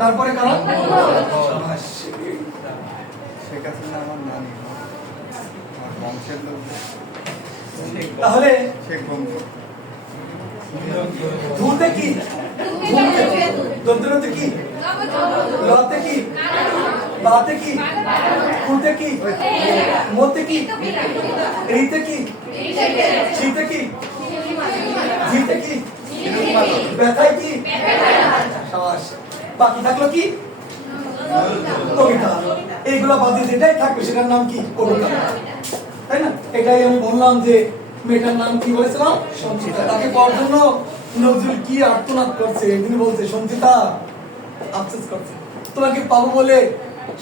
তারপরে কারা? শেখ হাসিনা আমার নানি, আমার বংশের লোক। তাহলে শেখ বংশ। ধুতে কি? দন্তরতে কি? লতে কি? বাতে কি? কুতে কি? মতে কি? রিতে কি? ছিতে কি? জিতে কি? ব্যথায় কি? সাবাস। বাকি থাকলো কি? কবিতা। এইগুলা বাদে যেটাই থাকবে সেটার নাম কি? কবিতা। তাই না? এটাই আমি বললাম যে মেয়েটার নাম কি বলেছিলাম? সঞ্চিতা। তাকে পাওয়ার জন্য নজরুল কি আর্তনাদ করছে। তিনি বলছে সঞ্চিতা আফসোস করছে, তোমাকে পাবো বলে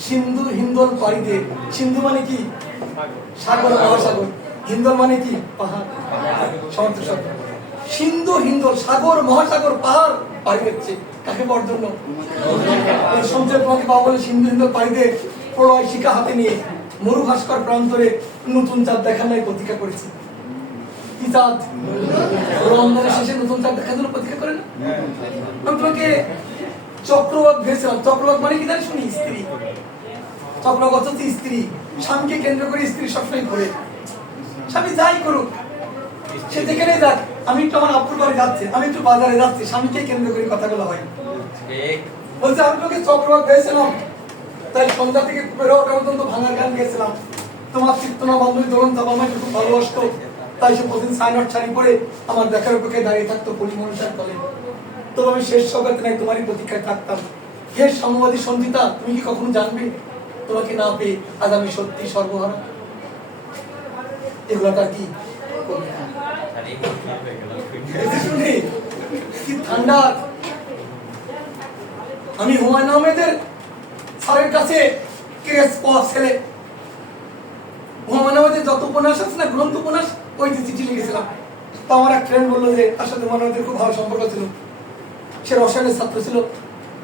সিন্ধু হিন্দল পাড়ি দিয়ে। সিন্ধু মানে কি? সাগর, মহাসাগর। হিন্দল মানে কি? পাহাড়। সমুদ্র শব্দ। সিন্ধু হিন্দল, সাগর মহাসাগর পাহাড় পাড়ি দিচ্ছে কাকে পাওয়ার জন্য? সঞ্চয় তোমাকে পাবো বলে সিন্ধু হিন্দল পাড়ি দিয়ে প্রলয় শিখা হাতে নিয়ে মরু ভাস্কর প্রান্তরে নতুন চাঁদ দেখার নাই প্রতীক্ষা করেছি। কি চাঁদ? রমজানের শেষে নতুন চাঁদ দেখার জন্য প্রতীক্ষা করে না? আমি তোমাকে চক্রবাক ভেবেছিলাম। চক্রবাক মানে কি জানি শুনি? স্ত্রী। চক্রবাক হচ্ছে স্ত্রী। স্বামীকে কেন্দ্র করে স্ত্রী সবসময় ঘুরে। স্বামী যাই করুক, সে যেখানে যাক, আমি একটু আমার আপুর বাড়ি যাচ্ছি, আমি একটু বাজারে যাচ্ছি, স্বামীকে কেন্দ্র করে কথাগুলো হয়। বলছে আমি তোকে চক্রবাক ভেবেছিলাম, তাই সন্ধ্যা থেকে বেরো ওটা পর্যন্ত ভাঙার গান গেছিলাম। তোমার চিত্তনা বান্ধবী ধরুন তবে আমাকে খুব ভালোবাসতো, তাই সে প্রতিদিন সাইনট শাড়ি পরে আমার দেখার অপেক্ষায় দাঁড়িয়ে থাকতো পলি মানুষের তলে। তবে আমি শেষ সকালে নাই তোমারই প্রতীক্ষায় থাকতাম। হে সাম্যবাদী সঞ্চিতা, তুমি কি কখনো জানবে তোমাকে না পেয়ে আজ আমি সত্যি সর্বহারা? এগুলা তার কি? কি ঠান্ডা। আমি হুমায়ুন আহমেদের স্যারের কাছে কেস পাওয়া ছেলে। হুমায়ুন আহমেদের যত উপন্যাস আছে না, গ্রন্থ উপন্যাস, ওই চিঠি লিখেছিলাম। তো আমার এক ফ্রেন্ড বললো যে তার সাথে হুমায়ুন আহমেদের খুব ভালো সম্পর্ক ছিল, সে রসায়নের ছাত্র ছিল।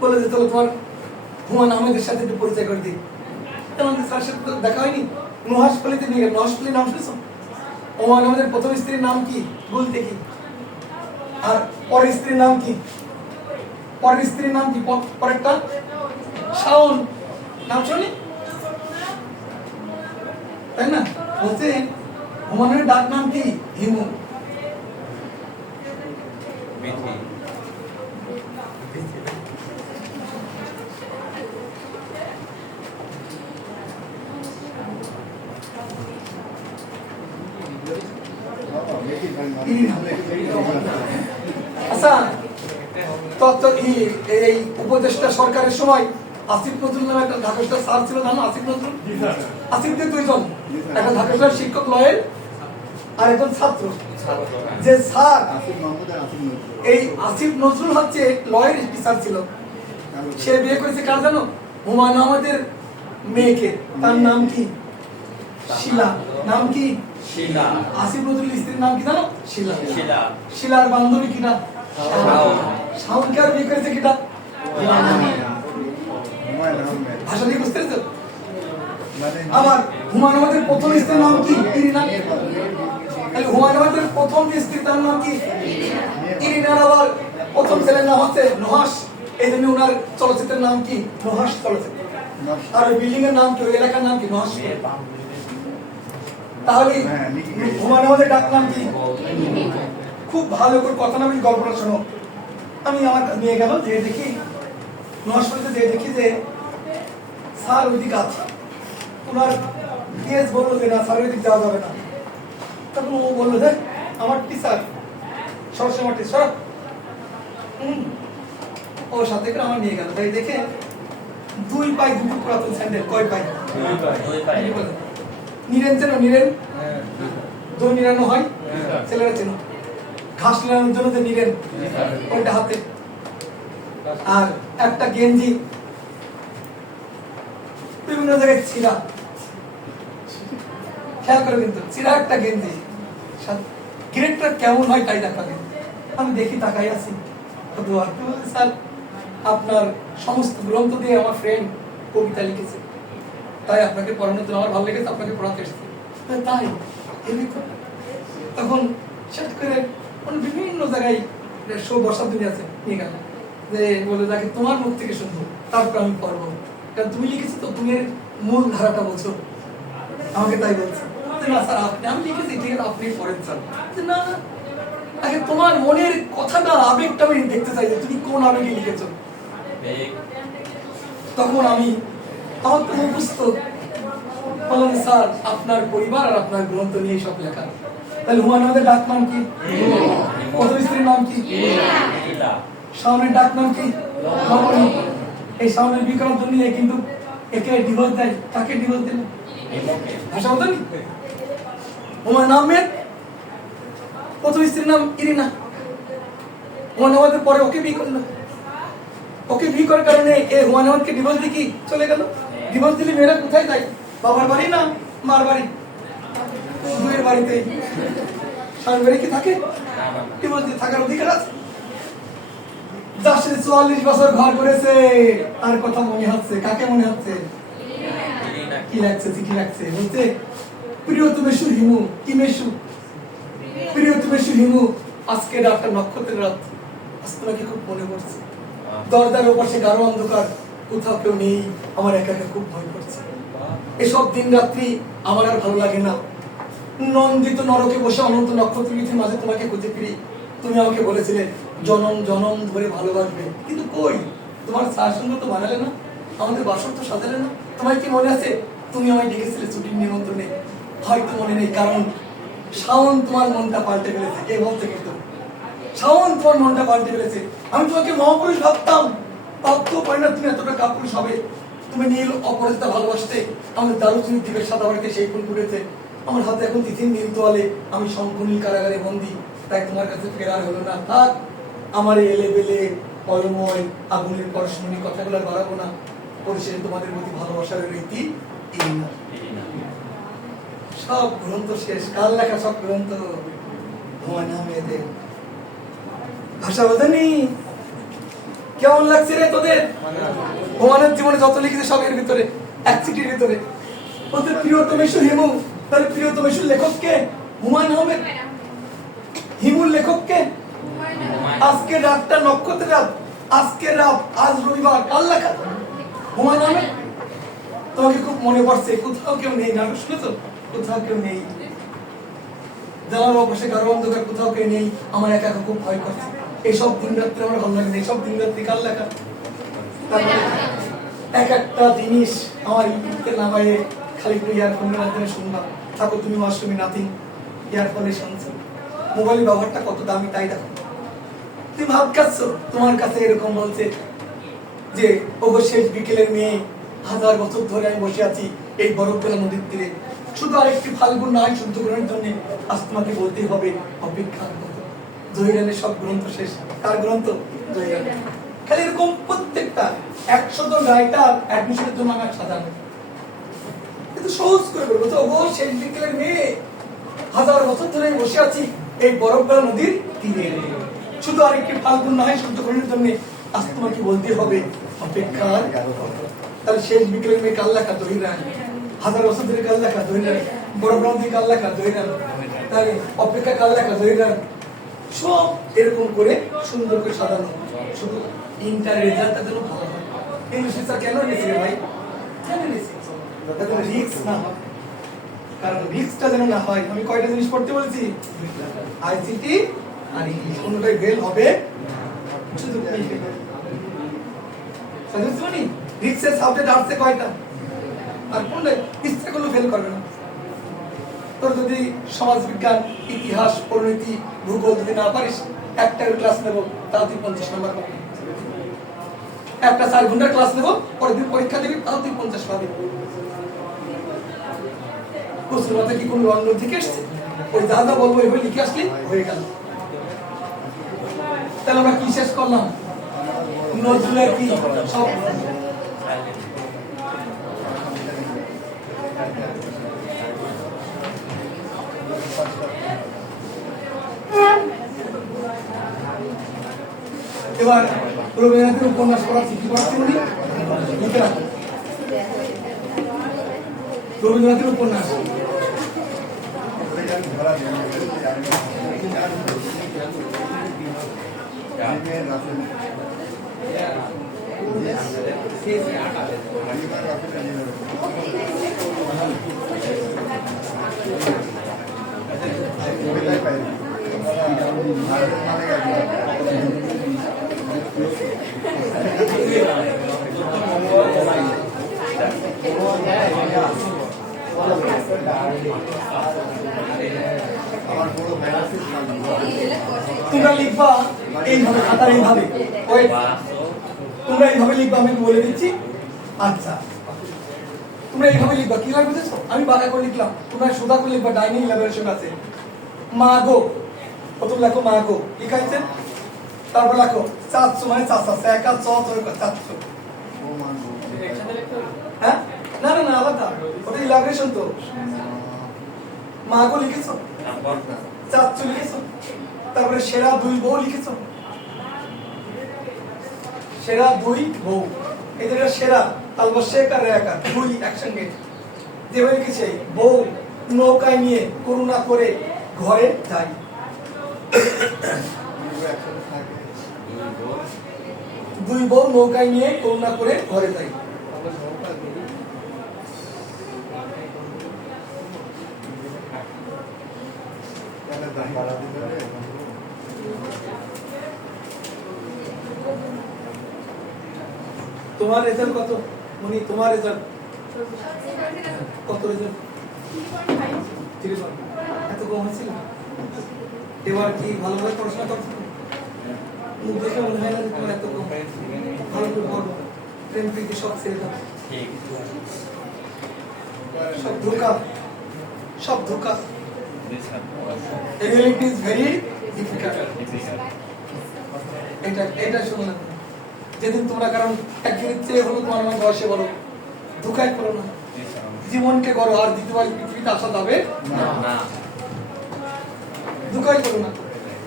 বলে যে তাহলে তোমার হুমায়ুন আহমেদের সাথে একটু পরিচয় করে দিই। স্যার সাথে তো দেখা হয়নি। নুহাসপল্লিতে নিয়ে গেল। নুহাসপল্লি নাম শুনেছ? হুমায়ুন আহমেদের প্রথম স্ত্রীর নাম কি বলতে কি? আর পরের স্ত্রীর নাম কি? পরের স্ত্রীর নাম কি? পরেরটা শাওন। নাম শুনি? তাই না? বলছে হুমায়ুনের ডাক নাম কি? হিমু। আচ্ছা, এই উপদেষ্টা সরকারের সময় আসিফ নজরুল নামে একটা ঢাকা স্যার ছিল, জানো আসিফ নজরুল? আসিফদের দুইজন, একটা ঢাকা শিক্ষক লয়ের আর একজন ছাত্র। যে স্যার এই আসিফ নজরুল হচ্ছে লয়ের টিচার ছিল। সে বিয়ে করেছে কার জানো? হুমায়ুন আহমেদের মেয়েকে। তার নাম কি? শিলা। নাম কি? শিলা। আসিফ নজরুল স্ত্রীর নাম কি জানো? শিলা। শিলার বান্ধবী কিনা? শাওনকে আর বিয়ে করেছে কিনা? ভাষা দিয়ে বুঝতে পেরেছো? আবার হুমায়ুন আহমেদের প্রথম স্ত্রীর নাম কি? ইরিনা। হুমায়ুন আহমেদের প্রথম স্ত্রী তার নাম কি? ইরিনার আবার প্রথম ছেলের নাম হচ্ছে নুহাস। এই জন্য ওনার চলচ্চিত্রের নাম কি? নুহাস চলচ্চিত্র। আর ওই বিল্ডিং এর নাম কি? ওই এলাকার নাম কি? নুহাস। তাহলে হুমায়ুন আহমেদের ডাক নাম কি? খুব ভালো করে কথা না বলি, গল্পটা শোনো। আমি আমার নিয়ে গেল, যে দেখি নুহাসপল্লিতে, যে দেখি যে স্যার ওইদিকে আছে। ওনার কেস বললো যে না, স্যার ওইদিকে যাওয়া যাবে না। তখন ও বললো যে আমার টিচার সরস্বতী আমার টিচার, ও সাথে করে আমার নিয়ে গেল। তাই দেখে দুই পাই দুটো পুরাতন স্যান্ডেল। কয় পাই? নিরেন চেনো? নিরেন দই নিরানো হয়, ছেলেরা চেনো? ঘাস নিরানোর জন্য যে নিরেন, ওইটা হাতে। আর একটা গেঞ্জি, বিভিন্ন জায়গায় ছিঁড়া। খেয়াল করে কিন্তু ছিঁড়া একটা গেঞ্জি। গ্রেডটা কেমন হয় তাই দেখাবে। আমি দেখি তাকাই আছি। স্যার আপনার সমস্ত গ্রন্থ দিয়ে আমার ফ্রেন্ড কবিতা লিখেছে, তাই আপনাকে পড়ানোর জন্য আমার ভালো লেগেছে, আপনাকে পড়াতে এসেছি। তাই তখন সেট করে বিভিন্ন জায়গায় শো বর্ষার দিনে আছে নিয়ে গেল। যে বলে তাকে তোমার মুখ থেকে শুনবো, তারপর আমি পড়বো, কারণ তুমি লিখেছো তো, তুমি এর মূল ধারাটা বলছো। আমাকে তাই বলছে যে না স্যার আপনি, আমি লিখেছি ঠিক আছে আপনি পড়েন স্যার। যে না না, আগে তোমার মনের কথাটা, আবেগটা আমি দেখতে চাই যে তুমি কোন আবেগে লিখেছো। তখন আমি, আমার তো মুখস্থ, বললাম স্যার আপনার পরিবার আর আপনার গ্রন্থ নিয়ে সব লেখা। তাহলে হুমায়ুন আহমেদের ডাক নাম কি? প্রথম স্ত্রীর নাম কি? শাওনের ডাক নাম কি? রমণী। এই শাওনের বিয়ে করার জন্য কিন্তু একে ডিভোর্স দেয়। কাকে ডিভোর্স দিল? ভাষা হতো নি? হুমায়ুন আহমেদ প্রথম স্ত্রীর নাম ইরিনা। হুমায়ুন আহমেদের পরে ওকে বিয়ে করলো। ওকে বিয়ে করার কারণে এই হুমায়ুন আহমেদকে ডিভোর্স দিয়ে কি চলে গেল? ডিভোর্স দিলে মেয়েরা কোথায় যায়? বাবার বাড়ি না মার বাড়ি? দুয়ের বাড়িতে। স্বামীর বাড়ি কি থাকে? ডিভোর্স দিয়ে থাকার অধিকার আছে। 44 বছর ঘর করেছে, আর কথা মনে হচ্ছে। কাকে মনে হচ্ছে? কি লাগছে? চিঠি লাগছে, বলছে প্রিয়তমেশু হিমু। কি মেশু? প্রিয়তমেশু হিমু, আজকে রাতটা নক্ষত্রের রাত, আজ তোমাকে খুব মনে পড়ছে। দরজার ওপাশে গাঢ় অন্ধকার, কোথাও কেউ নেই, আমার একা একা খুব ভয় করছে। এসব দিন রাত্রি আমার আর ভালো লাগে না। নন্দিত নরকে বসে অনন্ত নক্ষত্রবিধির মাঝে তোমাকে খুঁজে ফিরি। তুমি আমাকে বলেছিলে জনম জনম ধরে ভালোবাসবে, কিন্তু কই? তোমার শাসন তো বানালে না, আমাদের বাসর তো সাজালে না। তোমার কি মনে আছে তুমি আমায় ডেকেছিলে ছুটির নিমন্ত্রণে? হয়তো মনে নেই, কারণ শাওন তোমার মনটা পাল্টে ফেলেছে। কে বলছে? কিন্তু শাওন তোমার মনটা পাল্টে ফেলেছে। আমি তোমাকে মহাপুরুষ ভাবতাম, ভাবতেও পারি না তুমি এতটা কাপুরুষ হবে। তুমি নীল অপরাজিতা ভালোবাসতে, আমার দারুচিনির দ্বীপের সাদা বাড়িতে সেই ফুল ফুটেছে। আমার হাতে এখন তিথির নীল তোয়ালে, আমি শঙ্খনীল কারাগারে বন্দী, তাই তোমার কাছে ফেরার হলো না। থাক, আমার এলে বেলে অলময় আগুনের পরশমণি কথাগুলো আর বাড়াবো না। পরিশেষে তোমাদের প্রতি ভালোবাসার রীতি ইরিনা। সব গ্রন্থ শেষ, কাল লেখা সব গ্রন্থ। হুমায়ুন আহমেদের ভাষা বোঝেনি? কেমন লাগছে রে তোদের? হুমায়ুনের জীবনে যত লিখেছে সব এর ভিতরে, এক চিঠির ভিতরে। বলতে প্রিয়তমেশু হিমু, তাহলে প্রিয়তমেশুর লেখক কে? হুমায়ুন আহমেদ। হিমুর লেখক কে? আজকে রাতটা নক্ষত্রের রাত, আজকে রাত, আজ রবিবার, কাল লেখা হুমায়ুন আহমেদ। তোমাকে খুব মনে পড়ছে, কোথাও কেউ নেই। নাটক শুনেছো? কোথাও কেউ নেই, জানার অবশ্যই গাঢ় অন্ধকার, কোথাও কেউ নেই, আমার একা একা খুব ভয় করছে। এইসব দিন রাত্রি আমার ভালো লাগে না, এইসব দিন রাত্রি কাল লেখা। এক একটা জিনিস আমার ইউটিউবকে না বাইরে খালি করে ইয়ারফোনের মাধ্যমে শুনলাম। থাকো তুমি মাশরুমি নাথিং, ইয়ারফোনে শুনছো। মোবাইলের ব্যবহারটা কত দামি তাই দেখো। তুমি ভাব খাচ্ছ, তোমার কাছে এরকম বলছে যে অবশ্যই বিকেলের মেয়ে, 1000 বছর ধরে আমি বসে আছি এই বরফগলা নদীর তীরে, শুধু আরেকটি ফাল্গুন নয় শুদ্ধ গ্রহণের জন্য। আজ তোমাকে বলতেই হবে অপেক্ষা করতে। জহিরানের সব গ্রন্থ শেষ। কার গ্রন্থ? জহিরান। খালি এরকম প্রত্যেকটা 100 জন রাইটার অ্যাডমিশনের জন্য আমার সাজানো, কিন্তু সহজ করে বলবো তো অবশ্যই বিকেলের মেয়ে, 1000 বছর ধরে আমি বসে আছি এই বরফগলা নদীর তীরে, শুধু আরেকটি ফাল্গুন নয় শুদ্ধ গ্রহণের জন্য। আজ তোমাকে বলতেই হবে অপেক্ষা। তাহলে শেষ বিকেলের মেয়ে কাল লেখা জহিরান, 1000 বছর ধরে কাল লেখা জহিরান, বড় গ্রন্থি কাল লেখা জহিরান, তাহলে অপেক্ষা কাল লেখা জহিরান। সব এরকম করে সুন্দর করে সাজানো, শুধু ইন্টার রেজাল্টটা যেন ভালো হয়। ইংলিশ স্যার কেন নিয়েছি রে ভাই? কেন নিয়েছি? যাতে রিস্ক না হয়। কারণ রিস্কটা যেন না হয়। আমি কয়টা জিনিস পড়তে বলেছি? আইসিটি আর ইংলিশ, কোনটাই ফেল হবে শুধু রিক্সের সাবজেক্ট আসছে কয়টা, আর কোনটা ইচ্ছা করলে ফেল করবে না। তোর যদি সমাজবিজ্ঞান, ইতিহাস, পরিণতি, ভূগোল যদি না পারিস, একটা ক্লাস নেবো তাও তুই 50 নম্বর পাবি। একটা 4 ঘন্টার ক্লাস নেবো, পরের দিন পরীক্ষা দিবি, তাও তুই 50 পাবি। প্রশ্নের মাথায় কি কোনো অন্য দিকে এসছে? ওই যা যা বলবো এভাবে লিখে আসলি হয়ে গেল। তাহলে আমরা কি শেষ করলাম? নজরুলের কি সব এবার রবীন্দ্রনাথের উপন্যাস পড়াচ্ছি। কি পড়াচ্ছি উনি? লিখে রাখো রবীন্দ্রনাথের উপন্যাস। পরিবার আসলে নিজের কবিতায় পাই মানে আমার বড় ভাই আছে তোমরা লিখবা এইভাবে, খাতার এইভাবে। ওই তোমরা এইভাবে লিখবা, আমি বলে দিচ্ছি। আচ্ছা, তোমরা এইভাবে লিখবা, কি লাগবে বুঝেছো? আমি বাঁকা করে লিখলাম, তোমরা সোজা করে লিখবা, ডাইনিং ইলাবোরেশন আছে। মা গো, প্রথম লেখো মা গো, লিখা আছে। তারপর লেখো চাচ্ছো, মানে চাচা, একা চ চাচ্ছো। ও মান হ্যাঁ, না না না, আলাদা, ওটা ইলাবোরেশন তো। মা গো লিখেছো, চাচ্ছো লিখেছো, তারপরে সেরা দুই বউ লিখেছো, সেরা দুই বউ, এদের সেরা, তারপর শেখ আর রেখা দুই একসঙ্গে যেভাবে লিখেছে। বউ নৌকায় নিয়ে করুণা করে ঘরে যায়। একসাথে থাকে দুই বউ নৌকায় নিয়ে করুণা করে ঘরে যায়। তাহলে দাম বাড়া দিতে হবে তোমার রেজাল্ট কত মনি? তোমার রেজাল্ট কত? রেজাল্ট 3.5। এত কম হয়েছিল? এবার কি ভালোভাবে পড়াশোনা করছো? মুখ দেখে মনে হয় না যে তোমার এত কম। ভালো করে পড়ো, প্রেম প্রীতি সব ছেড়ে দাও, সব ধোকা, সব ধোকা। Reality is very difficult. এটা শুনো না, যেদিন তোমরা, কারণ একদিনের চেয়ে হলো তোমার আমার বয়সে বলো, ধোকায় করো না, জীবনকে করো, আর দ্বিতীয়বার পৃথিবীতে আসা যাবে না। ধোকায় করো না।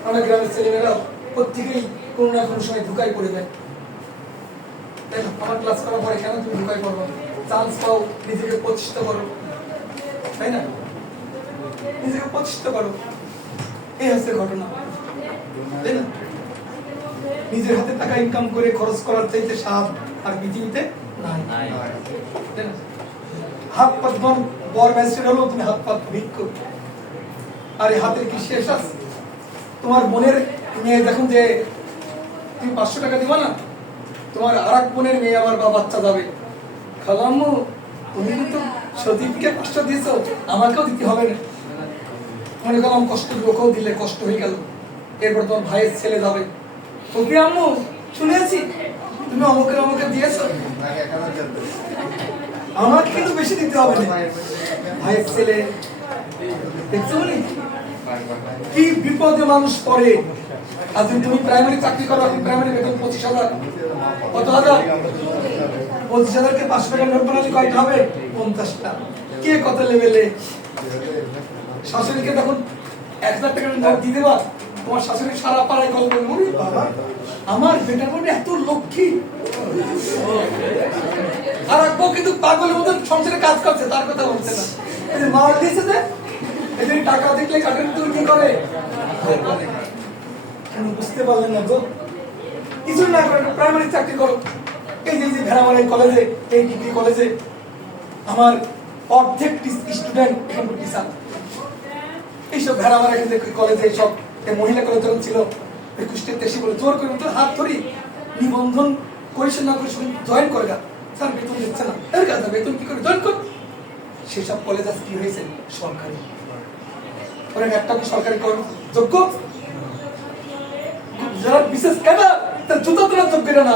আমরা গ্রামের ছেলেমেয়েরা প্রত্যেকেই কোনো না কোনো সময় ধোকায় পড়ে যায়, তাই না? আমার ক্লাস করার পরে কেন তুমি ধোকায় করো? চান্স পাও, নিজেকে প্রতিষ্ঠিত করো, তাই না? নিজেকে প্রতিষ্ঠিত করো, এই হচ্ছে ঘটনা, তাই না? নিজের হাতে টাকা ইনকাম করে খরচ করার চাইতে স্বাদ আর পৃথিবীতে নাই, তাই না? হাত পাত বর ম্যাচের হলো, তুমি হাত পাত ভিক্ষুক, আর এই হাতের কি শেষ আছে? তোমার বোনের মেয়ে দেখুন যে তুমি 500 টাকা দিবা না, তোমার আর এক বোনের মেয়ে আবার বা বাচ্চা যাবে, খালাম্মু তুমি কিন্তু সতীপীকে 500 দিয়েছো, আমাকেও দিতে হবে না। মনে করলাম কষ্ট, ওকেও দিলে কষ্ট হয়ে গেল। এরপর তোমার ভাইয়ের ছেলে যাবে, ওকে আম্মু শুনেছি তুমি অমুকের অমুকে দিয়েছো, আমার কিন্তু বেশি দিতে হবে না। ভাইয়ের ছেলে দেখছো নি কি বিপদে মানুষ পড়ে। আর যদি তুমি প্রাইমারি চাকরি করো, এখন প্রাইমারি বেতন 25,000, কত হাজার? 25,000কে 500 টাকা নোট বানালে কয়টা হবে? 50টা। কে কত লেভেলে? শাশুড়িকে তখন 1,000 টাকার নোট দিয়ে দেবা, তোমার শাশুড়ি সারা পাড়ায় গল্প করবে, বাবা আমার বেটা বোন এত লক্ষ্মী। আর এক বউ কিন্তু পাগলের মতন সংসারে কাজ করছে, তার কথা বলছে না। এই যে মাল দিয়েছে যে, এদের টাকা দেখলে কাটেন তুই কি করে? কেন বুঝতে পারলেন না গো? কিছু না করে প্রাইমারি চাকরি করো। এই যে ভেড়ামারি কলেজে, এই ডিগ্রি কলেজে আমার অর্ধেক স্টুডেন্ট এখন টিচার। এইসব ভেড়ামারা কিন্তু কলেজে সব মহিলা কলেজ যখন ছিল 21-23 বলে জোর করে হাত ধরি নিবন্ধন করেছেন না করে জয়েন করে না, স্যার বেতন দিচ্ছে না, এর কাছে বেতন কি করে জয়েন কর। সেসব কলেজ আজ কি হয়েছে? সরকারি। একটা সরকারি যোগ্য, যারা বিশেষ ক্যাডার তার জুতো তোলার যোগ্য না,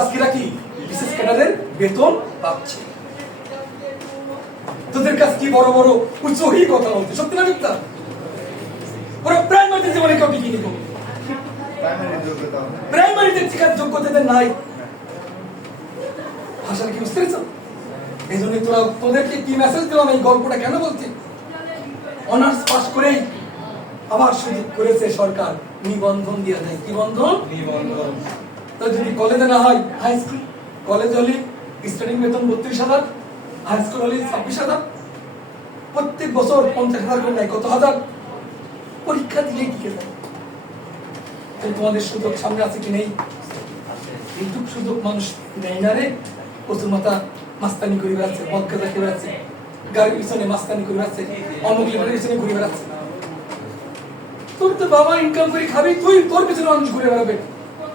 আজকেরা কি বিশেষ ক্যাডারের বেতন পাচ্ছে। তোদের কাছে কি বড় বড় উচ্চহী কথা বলতে, সত্যি না মিথ্যা? ওরা প্রাইমারি জীবনে কেউ কি নিব? প্রাইমারিতে শিক্ষার যোগ্যতা নাই। ভাষা কি বুঝতে পেরেছ? এই জন্য তোদেরকে কি মেসেজ দিলাম, এই গল্পটা কেন বলছি? অনার্স পাস করেই আবার সুযোগ করেছে সরকার, নিবন্ধন দিয়ে দেয়। কি বন্ধন? নিবন্ধন। তো যদি কলেজে না হয়, হাই স্কুল, কলেজ হলে স্টার্টিং বেতন 32,000, হাই স্কুল হলে 26,000, প্রত্যেক বছর 50,000 করে নেয়। কত হাজার? পরীক্ষা দিলে টিকে যায়। তোমাদের সুযোগ সামনে আছে কি নেই? এইটুক সুযোগ মানুষ নেয় না রে। প্রচুর মাথা মাস্তানি করে বেড়াচ্ছে, মদকা দেখে বেড়াচ্ছে, গাড়ির পিছনে মাস্তানি করে বেড়াচ্ছে, অমুক লিটারের পিছনে ঘুরে বেড়াচ্ছে। তোর তো বাবা ইনকাম করে খাবি, তুই তোর পিছনে মানুষ ঘুরে বেড়াবে,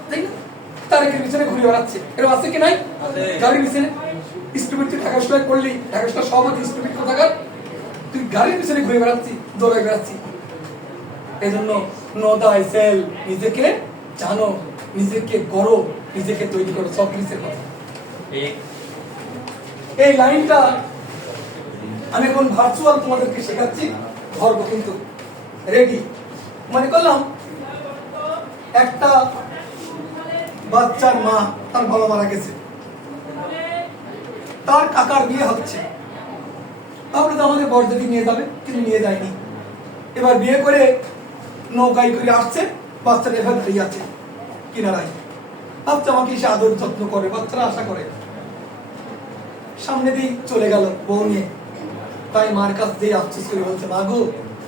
তাই না? তারেকের পিছনে ঘুরে বেড়াচ্ছে, এরকম আছে কি নাই? গাড়ির পিছনে স্টুপিড, তুই ঢাকা শোলায় পড়লি, ঢাকা শোলা সভাপতি স্টুপিড কোথাকার, তুই গাড়ির পিছনে ঘুরে বেড়াচ্ছি, দৌড়ে বেড়াচ্ছি। এই জন্য নো দাই সেল, নিজেকে জানো, নিজেকে গড়ো, নিজেকে তৈরি করো। সক্রেটিসের কথা। এই লাইনটা আমি এখন ভার্চুয়াল তোমাদেরকে শেখাচ্ছি, ধরবো কিন্তু রেডি। মনে করলাম একটা বাচ্চার মা, তার বাবা মারা গেছে, তার কাকার বিয়ে হচ্ছে, তাহলে তো আমাদের বরযাত্রী নিয়ে যাবে, কিন্তু নিয়ে যায়নি। এবার বিয়ে করে নৌকায় করে আসছে, বাচ্চাটা এবার দাঁড়িয়ে আছে কিনারায়, বাচ্চা আমাকে এসে আদর যত্ন করে, বাচ্চারা আশা করে। সামনে দিয়ে চলে গেল বউ নিয়ে, তাই মার কাছ দিয়ে আফসোস করে বলছে, মা গো,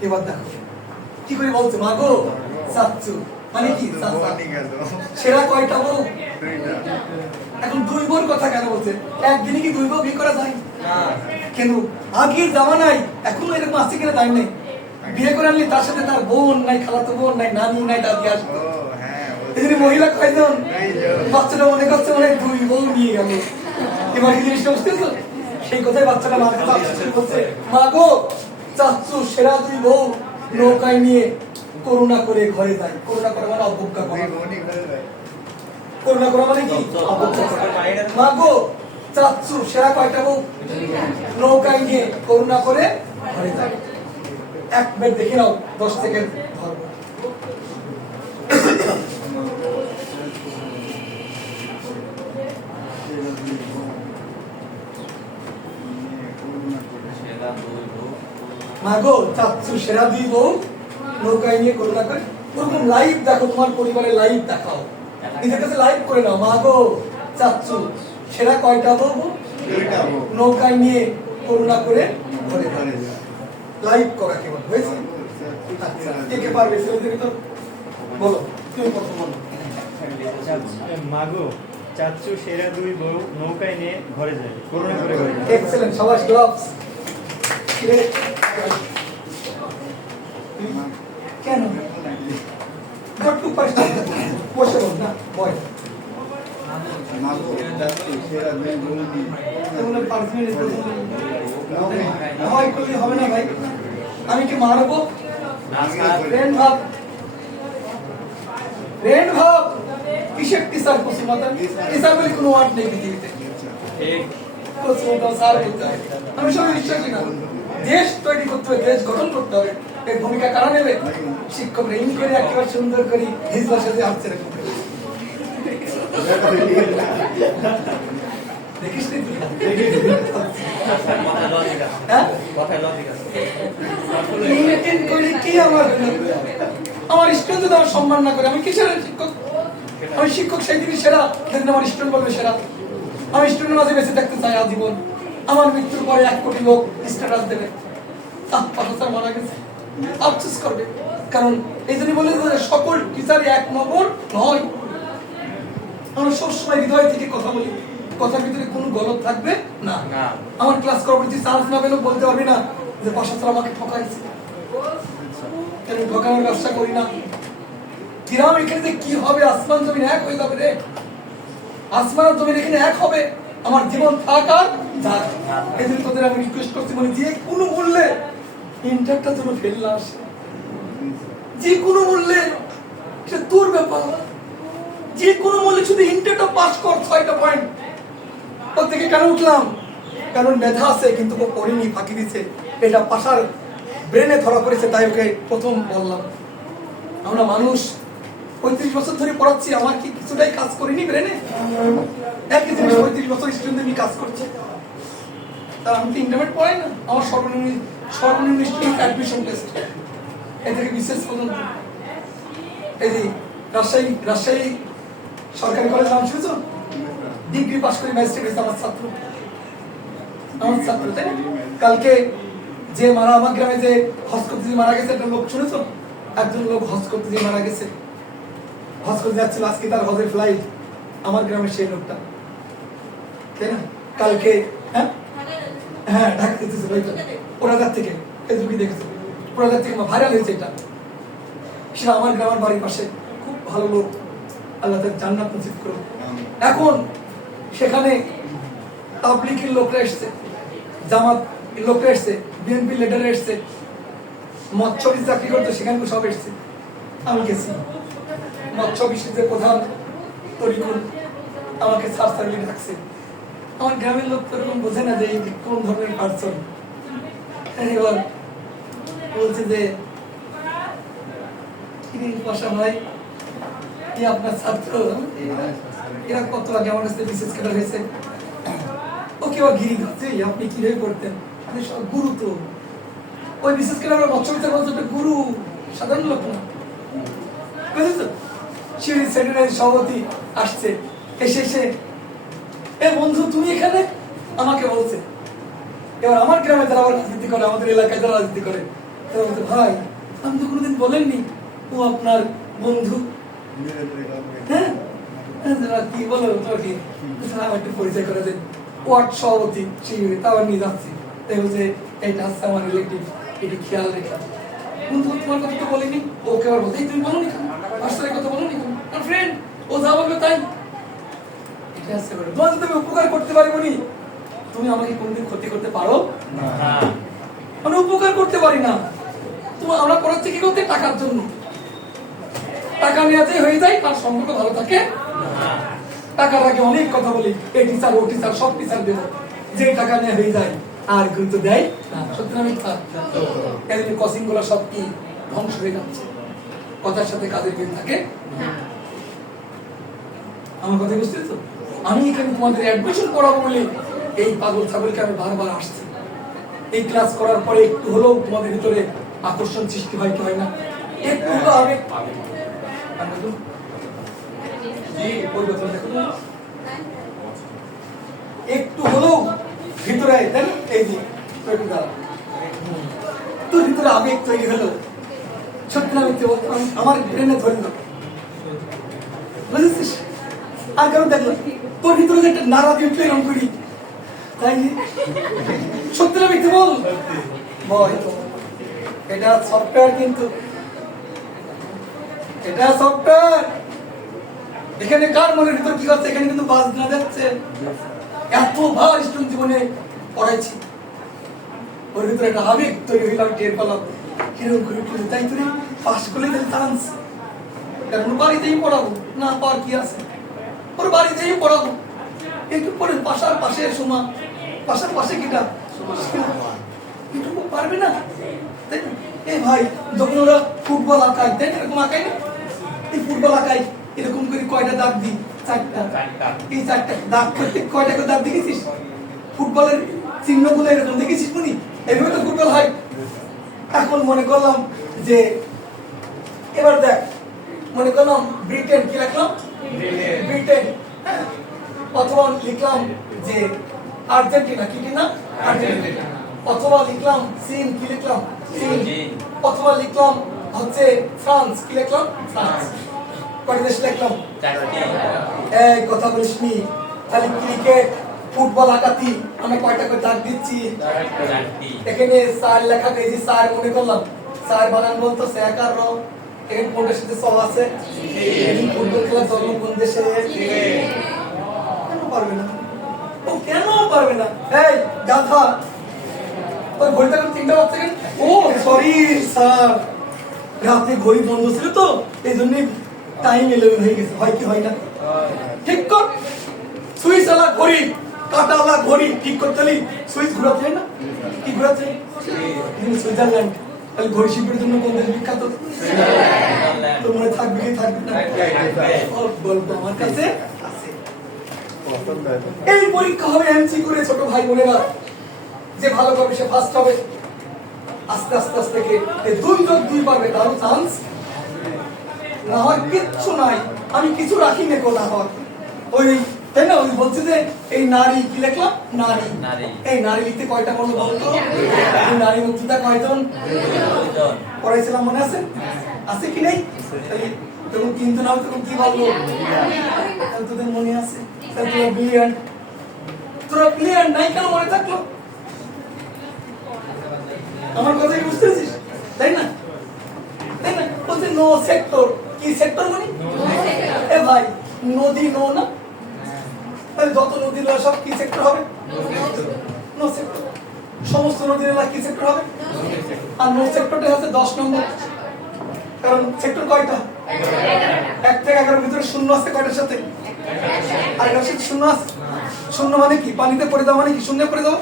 এবার দেখো কি করে বলছে, মা গো চাচ্চু, মানে কি সেরা কয়টা বউ? এখন দুই বউর কথা কেন বলছে? একদিনে কি দুই বউ বিয়ে করা যায়? কেন আগের জামানায় এখনো এরকম আছে কিনা তাই নেই, বিয়ে করে আনলে তার সাথে তার বোন নাই, খালাতো বোন নাই, নানি নাই, দাদি আসতো। এদিকে মহিলা কয়জন? বাচ্চাটা মনে করছে মনে হয় দুই বউ নিয়ে গেল। এবার এই জিনিসটা বুঝতেছো? সেই কথাই বাচ্চাটা মার কাছে আফসোস করে বলছে, মা গো চাচ্চু সেরা দুই বউ নৌকায় নিয়ে করুণা করে ঘরে যায়। করুণা করা মানে অবজ্ঞা করা। করুণা করা মানে কি? অবজ্ঞা করা। মা গো চাচ্চু সেরা কয়টা বউ নৌকায় নিয়ে করুণা করে ঘরে যায়। এক মিনিট দেখে নাও, 10 সেকেন্ড ধরবো। মাগো চাচ্ছু সেরা দুই বউ নৌকায় নিয়ে করুণা করে। ওরকম লাইভ দেখো, তোমার পরিবারের লাইভ দেখাও, নিজের কাছে লাইভ করে নাও। মাগো চাচ্ছু সেরা কয়টা বউ নৌকায় নিয়ে করুণা করে ঘরে যায়। লাইভ করা কেবল হয়েছে। আচ্ছা, কে কে পারবে ছেলেদের ভিতর? বলো, তুমি প্রথম বলো। মাগো চাচ্চু সেরা দুই বউ নৌকায় নিয়ে ঘরে যায়, করুণা করে ঘরে যায়। এক্সেলেন্ট, সবাই গ্লাভস। কেন গট্টু পারছ বসে বল না, বয় এগুলো পার্সোনাল ভয় করলে হবে না ভাই। আমি কি মারবো? ফ্রেন্ড ভাব, ফ্রেন্ড ভাব। কিসের টিচার পশ্চিমবঙ্গ? টিচার বলে কোনো ওয়ার্ড নেই পৃথিবীতে। আমি সবাই বিশ্বাসী না। দেশ তৈরি করতে হবে, দেশ গঠন করতে হবে, এর ভূমিকা কারা নেবে? শিক্ষকরা। ইন করে একেবারে সুন্দর করে হিজলা সাথে আসছে এরকম দেখিস আমার স্টুডেন্ট যদি আমার সম্মান না করে, আমি কিসের শিক্ষক? আমি শিক্ষক সেই দিনই সেরা যেদিন আমার স্টুডেন্ট বলবে সেরা। আমি স্টুডেন্ট মাঝে বেঁচে থাকতে চাই আজীবন। আমার মৃত্যুর পরে 1 কোটি লোক স্ট্যাটাস দেবে, প্রফেসর মারা গেছে, আফসোস করবে। কারণ এই জন্য বলে সকল টিচারই এক নম্বর নয়। আমরা সবসময় হৃদয় থেকে কথা বলি, কথার ভিতরে কোনো গলত থাকবে না। আমার ক্লাস করার চান্স না পেলেও বলতে পারবি না যে প্রফেসর আমাকে ঠকাইছে। আমি ঠকানোর ব্যবসা করি না। কিরাম এখানে কি হবে? আসমান জমিন এক হয়ে যাবে রে। আসমান জমিন এখানে এক হবে। আমার জীবন থাক আর যাক। এদিন তোদের আমি রিকোয়েস্ট করছি, মানে যে কোনো মূল্যে ইন্টারটা যেন ফেল না আসে, যে কোনো মূল্যে। এটা তোর ব্যাপার। যে কোনো মূল্যে শুধু ইন্টারটা পাস কর, 6টা পয়েন্ট। ওর থেকে কেন উঠলাম? কারণ মেধা আছে কিন্তু ও পড়েনি, ফাঁকি দিচ্ছে। এটা পাশার ব্রেনে ধরা পড়েছে, তাই ওকে প্রথম বললাম। আমরা মানুষ 35 বছর ধরে পড়াচ্ছি, আমার কি কিছুটাই কাজ করিনি ব্রেনে? একই জিনিস 35 বছর স্টুডেন্ট নিয়ে কাজ করছে। তার আমি তো ইন্টারমিডিয়েট পড়াই না। আমার সর্বনিম্ন স্টুডেন্ট অ্যাডমিশন টেস্ট এ থেকে বিশেষ পর্যন্ত। এই যে রাজশাহী সরকারি কলেজ নাম শুনেছ? ডিগ্রি পাস করে ম্যাজিস্ট্রেট হয়েছে আমার ছাত্র। তাই না? কালকে যে আমার গ্রামে যে হজ করতে যে মারা গেছে একটা লোক শুনেছ? একজন লোক হজ করতে যে মারা গেছে, হজ করতে যাচ্ছিল, আজকে তার হজের ফ্লাইট। আমার গ্রামের সেই লোকটা, তাই না? কালকে হ্যাঁ হ্যাঁ ঢাকা দিতেছে ওই তো ওরাগার থেকে ফেসবুকে দেখেছে, ওরাগার থেকে ভাইরাল হয়েছে এটা। সেটা আমার গ্রামের বাড়ির পাশে, খুব ভালো লোক, আল্লাহ তার জান্নাত নসিব করুন। এখন সেখানে তাবলিগের লোকরা এসছে, জামাত লোকরা এসছে, বিএনপি লিডার এসছে, মৎস্য অফিস চাকরি করতো সেখানে সব এসছে। আমি গেছি, মৎস্য অফিসের যে প্রধান তরিকুল আমাকে সার সার্ভিস রাখছে। আমার গ্রামের লোক তো এরকম বোঝে না যে এই কোন ধরনের পার্সন। এবার বলছে যে পাশা ভাই কি আপনার ছাত্র, এরা কত আগে আমার কাছে বিশেষ করা হয়েছে, ও কেউ গিরি খাচ্ছে, আপনি কিভাবে করতেন? গুরু তো ওই বিশেষ করে আমরা মৎস্য বলছে গুরু, সাধারণ লোক না, বুঝেছো? সিঁড়ি সেক্রেটারি সভাপতি আসছে, এসে এ বন্ধু তুমি এখানে, আমাকে বলছে। এবার আমার গ্রামে যারা আবার রাজনীতি করে, আমাদের এলাকায় যারা রাজনীতি করে, তারা বলছে ভাই আমি তো কোনোদিন বলেননি ও আপনার বন্ধু। হ্যাঁ কি বলো তোমাকে, আমার একটু পরিচয় করে দেন। ওয়ার্ড সভাপতি শিবিরে তা আবার নিয়ে যাচ্ছি, তাই বলছে এইটা হচ্ছে আমার রিলেটিভ, এটি খেয়াল রেখা। বন্ধু তোমার কথা তো বলিনি, ওকে আবার বলতে তুমি বলো নি কেন, পার্সোনাল কথা বলো নি কেন, আমার ফ্রেন্ড ও যা বলবে তাই। তোমার যদি আমি উপকার করতে পারবো নি, তুমি আমাকে কোনদিন ক্ষতি করতে পারো না, আমি উপকার করতে পারি না। তোমার আমরা করাচ্ছি কি করতে, টাকার জন্য। টাকা নেওয়াতে হয়ে যায়, তার সম্পর্ক ভালো থাকে না। টাকার আগে অনেক কথা বলি, এই টিচার ও টিচার সব টিচার দেবো, যে টাকা নেওয়া হয়ে যায় আর গুরুত্ব দেয় না। সত্যি না মিথ্যা? এদিকে কোচিং গুলো সব কি ধ্বংস হয়ে যাচ্ছে, কথার সাথে কাজের মিল থাকে না। আমার কথা বুঝতে তো, আমি এখানে তোমাদের অ্যাডমিশন করাবো বলে এই পাগল ছাগলকে আমি বারবার আসছি। এই ক্লাস করার পরে একটু হলেও তোমাদের ভিতরে আকর্ষণ সৃষ্টি হয় কি হয় না? একটু হলো আবেগ, একটু হলেও ভিতরে এই যে তোর ভিতরে আবেগ তৈরি হলো। সত্যি না মিথ্যে বলতে আমার ব্রেনে ধরল, বুঝেছিস? আর কারণ দেখলাম তোর ভিতরে যে একটা নাড়া দিয়ে প্রেরণ করি, তাই সত্যি না মিথ্যে বল? এটা সফটওয়্যার, কিন্তু এটা সফটওয়্যার। এখানে কার মনের ভিতর কি করছে এখানে কিন্তু বাজ না যাচ্ছে। এতবার স্টুডেন্ট জীবনে পড়াইছি, ওর ভিতরে একটা আবেগ তৈরি হইলাম, টের পেলাম কিরকম করে তাই তুই পাস করলে চান্স, কারণ বাড়িতেই পড়াবো না, পার কি আছে, ওর বাড়িতেই পড়াবো। একটু পরে পাশার পাশে সোমা, পাশার পাশে কিটা এটুকু পারবে না, তাই না? এই ভাই যখন ওরা ফুটবল আঁকায়, তাই না, এরকম আঁকায় না, এই ফুটবল আঁকায় এরকম করে কয়টা দাগ দিই, চারটা। এই চারটা দাগ করতে কয়টা করে দাগ দেখেছিস? ফুটবলের চিহ্নগুলো এরকম দেখেছিস শুনি, এইভাবে তো ফুটবল হয়। এখন মনে করলাম যে এবার দেখ, মনে করলাম ব্রিটেন, কি লিখলাম? ব্রিটেন। অথবা লিখলাম যে আর্জেন্টিনা, কি না আর্জেন্টিনা। অথবা লিখলাম চীন, কি লিখলাম? চীন। অথবা লিখলাম হচ্ছে ফ্রান্স, কি লিখলাম? ফ্রান্স। কয়টা দেশ লিখলাম? এই কথা বলিসনি, খালি ক্রিকেট ফুটবল আঁকাতি, আমি কয়টা করে দাগ দিচ্ছি এখানে। স্যার লেখা, এই যে স্যার মনে করলাম, স্যার বানান বলতো স্যাকার র, এখানে কোনটার সাথে সব আছে? ফুটবল খেলার জন্ম কোন দেশে? কেন পারবে না? ও কেন পারবে না? এই গাধা, ওই ঘড়িটা 3টা বাজছে কেন? ও সরি স্যার, রাতে ঘড়ি বন্ধ ছিল তো এই জন্য টাইম 11 হয়ে গেছে। হয় কি হয় না? ঠিক কর। সুইচ আলা ঘড়ি, কাটা আলা ঘড়ি ঠিক করতে হলে সুইচ ঘোরাতে হয় না? কি ঘোরাতে? সুইজারল্যান্ড। তাহলে ঘড়ি শিল্পের জন্য কোন দেশ বিখ্যাত? তো মনে থাকবে কি থাকবে না? গল্প আমার কাছে আছে। এই পরীক্ষা হবে এমসি করে, ছোট ভাই বোনেরা, যে ভালো করবে সে ফার্স্ট হবে। আস্তে আস্তে আস্তে এই 2 যোগ 2 পারবে, তারও চান্স না হয় কিচ্ছু নাই। আমি কিছু রাখি না কোথা হয় ওই, তাই না? ওই বলছে যে এই নারী, কি লিখলাম? নারী। এই নারী লিখতে কয়টা বর্ণ বলতো? এই নারী মুক্তিটা কয়জন পড়াইছিলাম, মনে আছে? আছে কি নেই? তখন কিন্তু না হবে তখন কি বলবো? তাহলে তোদের মনে আছে? তাহলে তোরা ব্রিলিয়ান্ট। তোরা ব্রিলিয়ান্ট নাই কেন মনে থাকলো? আমার কথা কি বুঝতে পেরেছিস? তাই না? তাই না? বলতে নো সেক্টর। কি সেক্টর মানে? এ ভাই নদী নো না? তাহলে যত নদী নালা সব কি সেক্টর হবে? No sector. সমস্ত নদী নালা কি সেক্টর হবে? আর নো সেক্টরটা হচ্ছে 10 নম্বর। কারণ সেক্টর কয়টা? 1 থেকে 11 ভিতরে শূন্য আছে কয়টার সাথে? আর এটার সাথে শূন্য আছে। শূন্য মানে কি? পানিতে পড়ে যাওয়া মানে কি? শূন্যে পড়ে যাওয়া?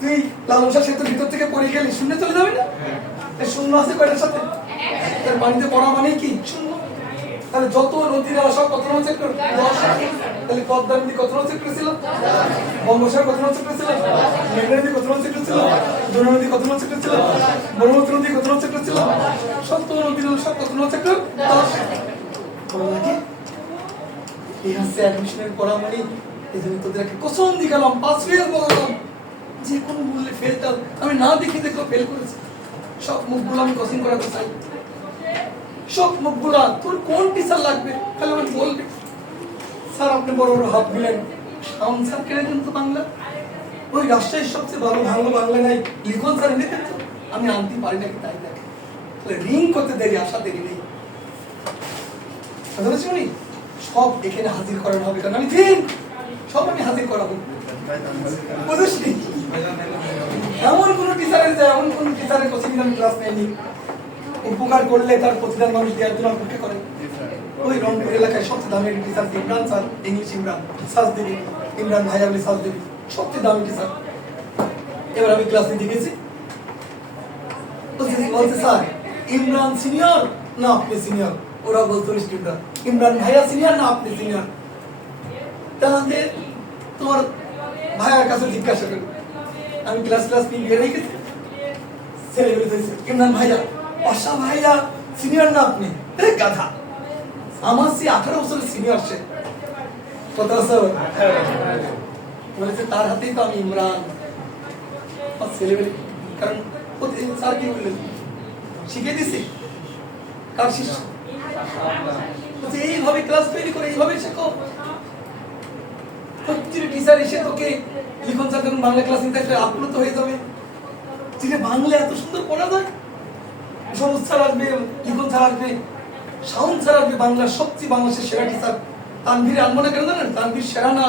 তুই লালনসা সেতুর ভিতর থেকে পড়ে গেলি শূন্যে চলে যাবে না? এই শূন্য আছে কয়টার সাথে? তার পানিতে পড়া মানে কি? শূন্য। তাহলে যত নদী নালা সব কত নম্বর সেক্টর? 10। তাহলে পদ্মা নদী কত নম্বর সেক্টর ছিল? বঙ্গোপসাগর কত নম্বর সেক্টর ছিল? মেঘনা নদী কত নম্বর সেক্টর ছিল? যমুনা নদী কত নম্বর সেক্টর ছিল? ব্রহ্মপুত্র নদী কত নম্বর সেক্টর ছিল? সব তো নদী নালা সব কত নম্বর সেক্টর? 10। ভালো লাগে? এই হচ্ছে অ্যাডমিশনের পড়া মানে। এই জন্য তোদেরকে কসম দিয়ে গেলাম, পাস ফেল বললাম, যে কোনো মূল্যে ফেলটা আমি না দেখে দেখো ফেল করেছি। সব মুখগুলো আমি কসম করাতে চাই, সব মুখগুলা। তোর কোন টিচার লাগবে খালি আমাকে বলবি। স্যার আপনি বড় বড় হাত দিলেন, শাওন স্যার কেড়ে দেন তো বাংলা। ওই রাজশাহীর সবচেয়ে ভালো ভালো বাংলা নাই লিখন স্যার এনে দেন তো। আমি আনতে পারি নাকি তাই দেখে। তাহলে রিং করতে দেরি, আসা দেরি নেই। কথা বলছি উনি সব এখানে হাজির করানো হবে, কারণ আমি দিন সব আমি হাজির করাবো। বুঝেছি? এমন কোন টিচারের যায়, এমন কোন টিচারের কোচিং আমি ক্লাস নেয়নি। উপকার করলে তার প্রতিদান মানুষ দেওয়ার জন্য অপেক্ষা করে। ওই রংপুর এলাকায় সবচেয়ে দামি teacher Imran sir, English Imran, সাজ দেবী ইমরান ভাই, আমি সাজ দেবী, সবচেয়ে দামি টিচার। এবার আমি ক্লাস নিতে গেছি, বলছে স্যার ইমরান সিনিয়র না আপনি সিনিয়র? ওরা বলতো স্টুডেন্টরা ইমরান ভাইয়া সিনিয়র না আপনি সিনিয়র? তাহলে তোমার ভাইয়ার কাছে জিজ্ঞাসা করি। আমি ক্লাস নিয়ে বেরিয়ে গেছি, ছেলে বেরিয়ে ইমরান ভাইয়া, পাশা ভাইয়া সিনিয়র না আপনি? গাধা, আমার সে 18 বছরের সিনিয়র। সে কত বছর? বলেছে তার হাতেই তো আমি ইমরান। ছেলে বেরিয়ে, কারণ স্যার কি বললেন শিখিয়ে দিছি কার শিষ্য। এইভাবে ক্লাস তৈরি করে এইভাবে শেখো। প্রত্যেক টিচার এসে তোকে লিখন স্যার যখন বাংলা ক্লাস নিতে আসলে আপ্লুত হয়ে যাবে যে বাংলা এত সুন্দর পড়া যায়। সবুজ স্যার আসবে, লিখন স্যার আসবে, শাওন স্যার আসবে, বাংলার সবচেয়ে বাংলাদেশের সেরা টিচার। তানভীর আনবো না কেন জানেন? তানভীর সেরা না,